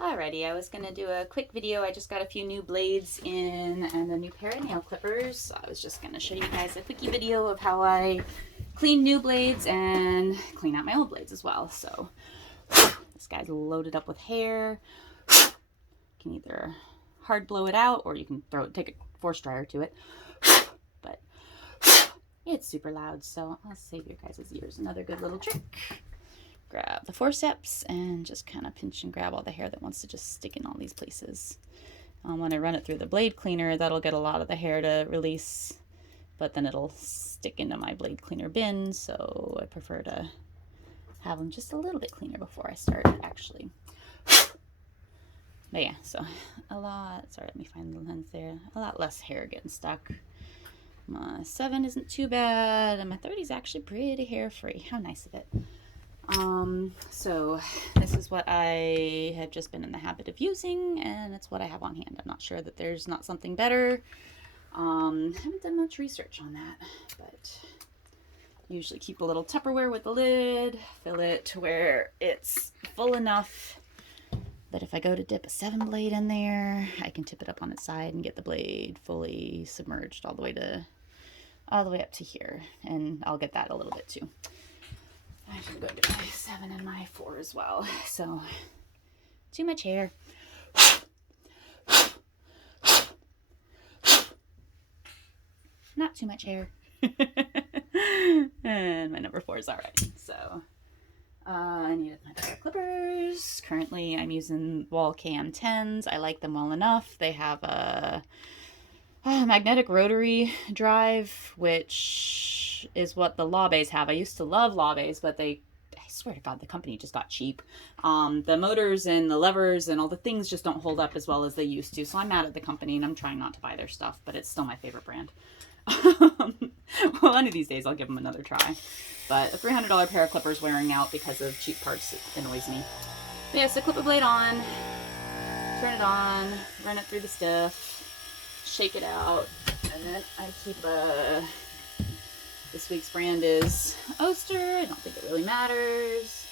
Alrighty, I was gonna do a quick video. I just got a few new blades in and a new pair of nail clippers. So I was just gonna show you guys a quickie video of how I clean new blades and clean out my old blades as well. So this guy's loaded up with hair. You can either hard blow it out or you can take a force dryer to it. But it's super loud, so I'll save your guys' ears. Another good little trick. Grab the forceps and just kind of pinch and grab all the hair that wants to just stick in all these places. When I run it through the blade cleaner, that'll get a lot of the hair to release, but then it'll stick into my blade cleaner bin, so I prefer to have them just a little bit cleaner before I start actually. But yeah, so sorry, let me find the lens there. A lot less hair getting stuck. My 7 isn't too bad, and my 30 is actually pretty hair free. How nice of it. So this is what I have just been in the habit of using, and it's what I have on hand. I'm not sure that there's not something better. Haven't done much research on that, but usually keep a little Tupperware with the lid, fill it to where it's full enough that if I go to dip a 7 blade in there, I can tip it up on its side and get the blade fully submerged all the way up to here, and I'll get that a little bit too. I should go get my 7 and my 4 as well. So, too much hair. Not too much hair. And my number 4 is alright. So, I needed my pair of clippers. Currently, I'm using Wall KM10s. I like them well enough. They have a magnetic rotary drive, which is what the Labays have. I used to love Labays, but I swear to God, the company just got cheap. The motors and the levers and all the things just don't hold up as well as they used to. So I'm mad at the company and I'm trying not to buy their stuff, but it's still my favorite brand. Well, one of these days I'll give them another try. But a $300 pair of clippers wearing out because of cheap parts, it annoys me. But yeah, so clip a blade on, turn it on, run it through the stiff, shake it out, and then I keep this week's brand is Oster. I don't think it really matters.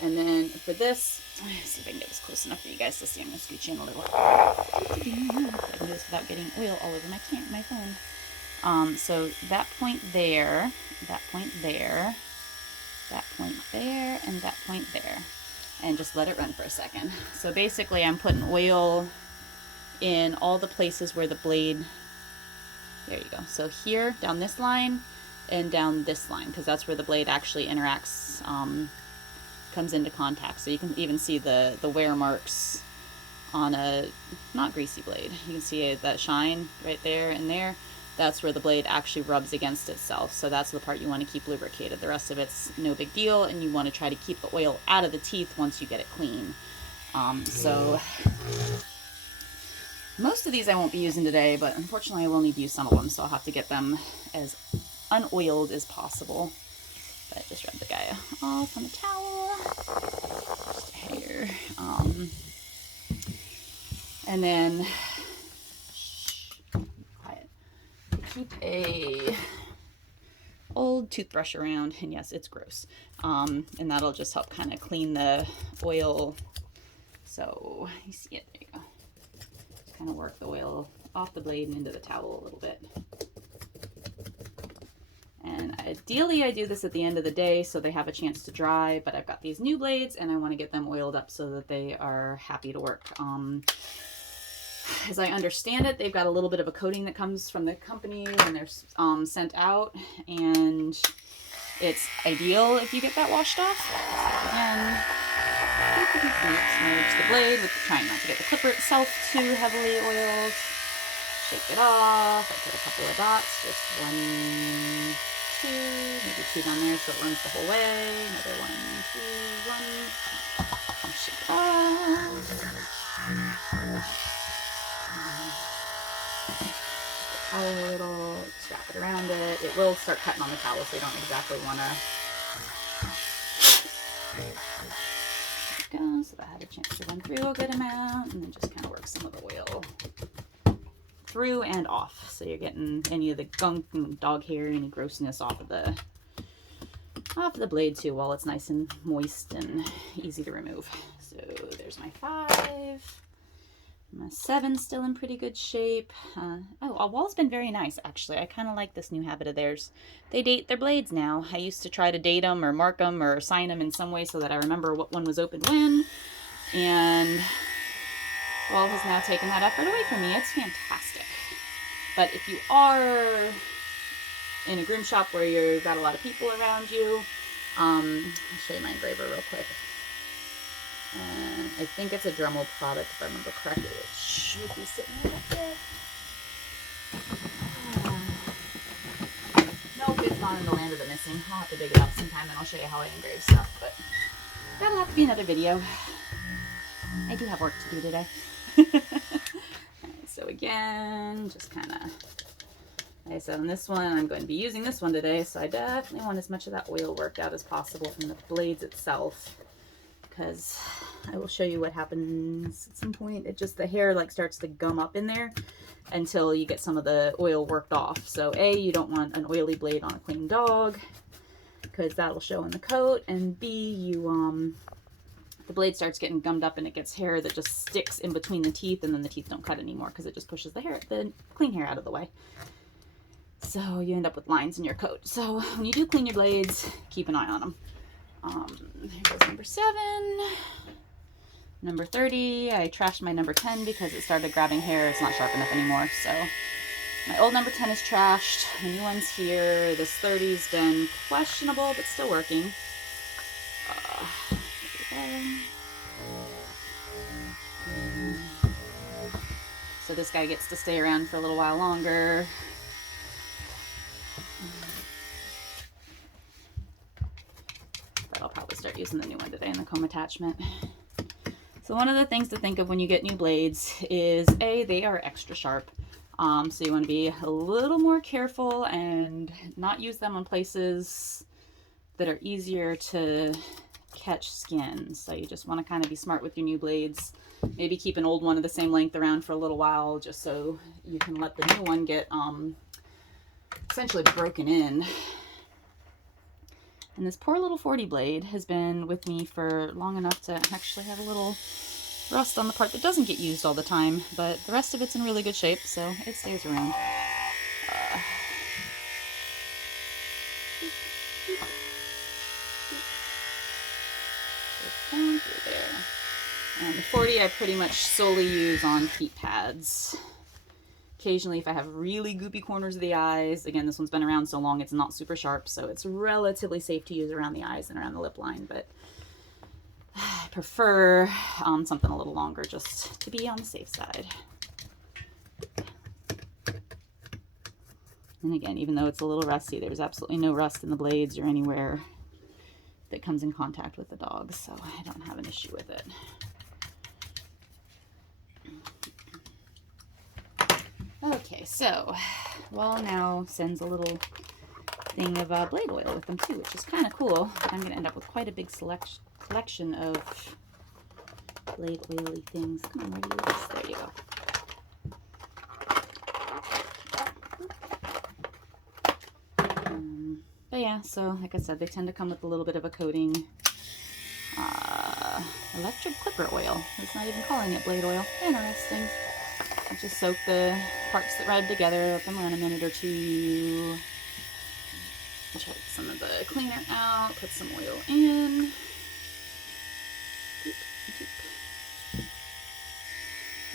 And then for this, let's see if I can get this close enough for you guys to see. I'm going to scooch in a little. I can do this without getting oil all over my phone. So that point there, that point there, that point there, and that point there. And just let it run for a second. So basically I'm putting oil in all the places where the blade, there you go. So here, down this line, and down this line, because that's where the blade actually interacts, comes into contact. So you can even see the wear marks on a not greasy blade. You can see that shine right there and there. That's where the blade actually rubs against itself. So that's the part you want to keep lubricated. The rest of it's no big deal, and you want to try to keep the oil out of the teeth once you get it clean. So most of these I won't be using today, but unfortunately I will need to use some of them, so I'll have to get them as unoiled as possible. But I just rubbed the guy off on the towel. Just hair. And then quiet. Keep a old toothbrush around, and yes, it's gross. And that'll just help kind of clean the oil. So you see it, there you go. Just kind of work the oil off the blade and into the towel a little bit. And ideally I do this at the end of the day so they have a chance to dry, but I've got these new blades and I want to get them oiled up so that they are happy to work. As I understand it, they've got a little bit of a coating that comes from the company when they're sent out, and it's ideal if you get that washed off. Again, smudge the blade with trying not to get the clipper itself too heavily oiled. Shake it off. I put a couple of dots, just 1, 2, maybe 2 down there so it runs the whole way. Another 1, 2, 1. Shake it off. A little, strap it around it. It will start cutting on the towel, so you don't exactly want to. There we go. So that had a chance to run through a good amount, and then just kind of work some of the oil through and off, so you're getting any of the gunk and dog hair, any grossness off of the blade too, while it's nice and moist and easy to remove. So So there's my 5. My 7's still in pretty good shape. Our wall's been very nice, actually. I kind of like this new habit of theirs. They date their blades now. I used to try to date them or mark them or sign them in some way so that I remember what one was opened when. And wall has now taken that effort away from me. It's fantastic. But if you are in a groom shop where you've got a lot of people around you, I'll show you my engraver real quick. And I think it's a Dremel product, if I remember correctly. It should be sitting right up there. Nope, it's gone in the land of the missing. I'll have to dig it up sometime and I'll show you how I engrave stuff, but that'll have to be another video. I do have work to do today. So again, just kind of, like I said, on this one, I'm going to be using this one today, so I definitely want as much of that oil worked out as possible from the blades itself, because I will show you what happens at some point. It just, the hair like starts to gum up in there until you get some of the oil worked off. So A, you don't want an oily blade on a clean dog, because that'll show in the coat, and B, you the blade starts getting gummed up and it gets hair that just sticks in between the teeth, and then the teeth don't cut anymore because it just pushes the clean hair out of the way. So you end up with lines in your coat. So when you do clean your blades, keep an eye on them. Here goes number 7. Number 30, I trashed my number 10 because it started grabbing hair. It's not sharp enough anymore. So my old number 10 is trashed. The new one's here. This 30's been questionable, but still working. So this guy gets to stay around for a little while longer. But I'll probably start using the new one today in the comb attachment. So one of the things to think of when you get new blades is A, they are extra sharp. So you want to be a little more careful and not use them on places that are easier to catch skin. So you just want to kind of be smart with your new blades. Maybe keep an old one of the same length around for a little while, just so you can let the new one get essentially broken in. And this poor little 40 blade has been with me for long enough to actually have a little rust on the part that doesn't get used all the time, but the rest of it's in really good shape, so it stays around. Down through there. And the 40 I pretty much solely use on feet pads. Occasionally if I have really goopy corners of the eyes, again this one's been around so long it's not super sharp, so it's relatively safe to use around the eyes and around the lip line, but I prefer something a little longer just to be on the safe side. And again, even though it's a little rusty, there's absolutely no rust in the blades or anywhere that comes in contact with the dog, so I don't have an issue with it. Okay, so Wall now sends a little thing of blade oil with them too, which is kind of cool. I'm going to end up with quite a big collection of blade oily things. Come on, where do you use? There you go. But yeah, so like I said, they tend to come with a little bit of a coating. Electric clipper oil. It's not even calling it blade oil. Interesting. I just soak the parts that rub together, let them run a minute or two. Check some of the cleaner out, put some oil in.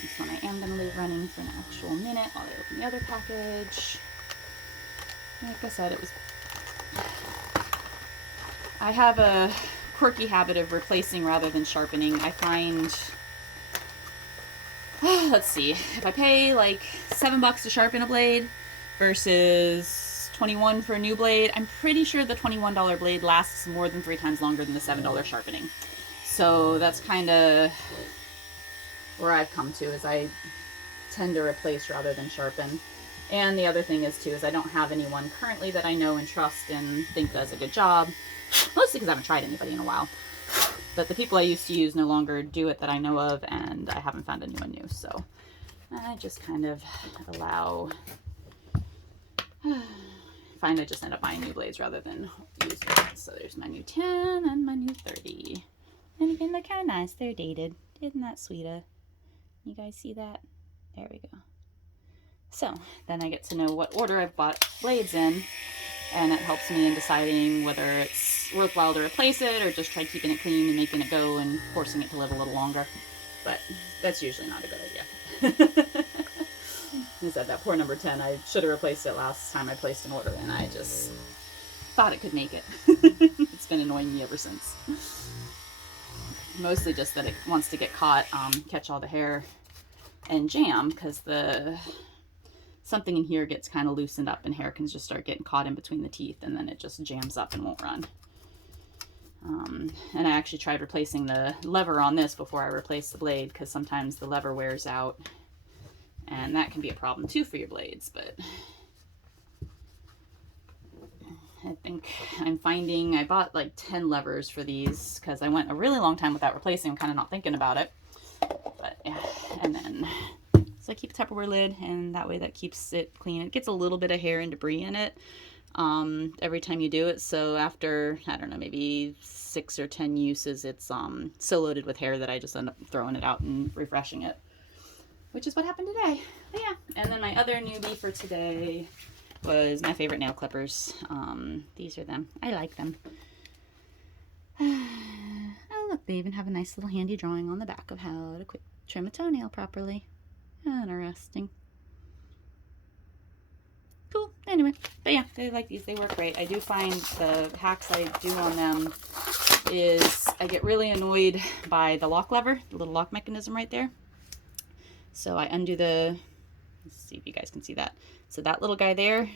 This one I am going to leave running for an actual minute while I open the other package. Like I said, I have a quirky habit of replacing rather than sharpening. I find, let's see, if I pay like $7 to sharpen a blade versus $21 for a new blade, I'm pretty sure the $21 blade lasts more than 3 times longer than the $7 sharpening. So that's kind of where I've come to, is I tend to replace rather than sharpen. And the other thing is too, is I don't have anyone currently that I know and trust and think does a good job. Mostly because I haven't tried anybody in a while. But the people I used to use no longer do it that I know of, and I haven't found anyone new. So I just kind of allow, I just end up buying new blades rather than used ones. So there's my new 10 and my new 30. And again, look how nice they're dated. Isn't that sweet? You guys see that? There we go. So then I get to know what order I've bought blades in, and it helps me in deciding whether it's worthwhile to replace it or just try keeping it clean and making it go and forcing it to live a little longer. But that's usually not a good idea. I said that poor number 10, I should have replaced it last time I placed an order, and I just thought it could make it. It's been annoying me ever since. Mostly just that it wants to get caught, catch all the hair and jam, because something in here gets kind of loosened up and hair can just start getting caught in between the teeth, and then it just jams up and won't run. And I actually tried replacing the lever on this before I replaced the blade, because sometimes the lever wears out, and that can be a problem too for your blades. But I think I'm finding I bought like 10 levers for these because I went a really long time without replacing them, kind of not thinking about it. But yeah, and then so I keep a Tupperware lid, and that way that keeps it clean. It gets a little bit of hair and debris in it every time you do it. So after, I don't know, maybe 6 or 10 uses, it's so loaded with hair that I just end up throwing it out and refreshing it, which is what happened today. But yeah, and then my other newbie for today was my favorite nail clippers. These are them. I like them. Oh look, they even have a nice little handy drawing on the back of how to quick trim a toenail properly. Interesting. Cool. Anyway, but yeah, they like these. They work great. I do find the hacks I do on them is I get really annoyed by the lock lever, the little lock mechanism right there. So I undo the, let's see if you guys can see that. So that little guy there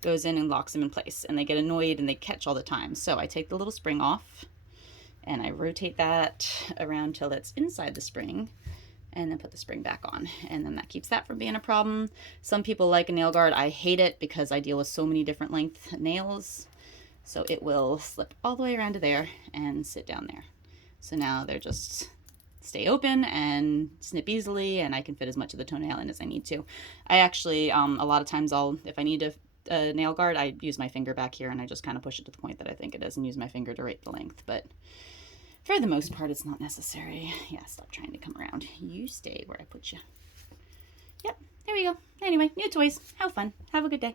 goes in and locks them in place, and they get annoyed and they catch all the time. So I take the little spring off and I rotate that around till it's inside the spring, and then put the spring back on, and then that keeps that from being a problem. Some people like a nail guard. I hate it because I deal with so many different length nails, so it will slip all the way around to there and sit down there. So now they're just stay open and snip easily, and I can fit as much of the toenail in as I need to. I actually a lot of times if I need a nail guard, I use my finger back here and I just kind of push it to the point that I think it is and use my finger to rate the length. But for the most part, it's not necessary. Yeah, stop trying to come around. You stay where I put you. Yep, there we go. Anyway, new toys. Have fun. Have a good day.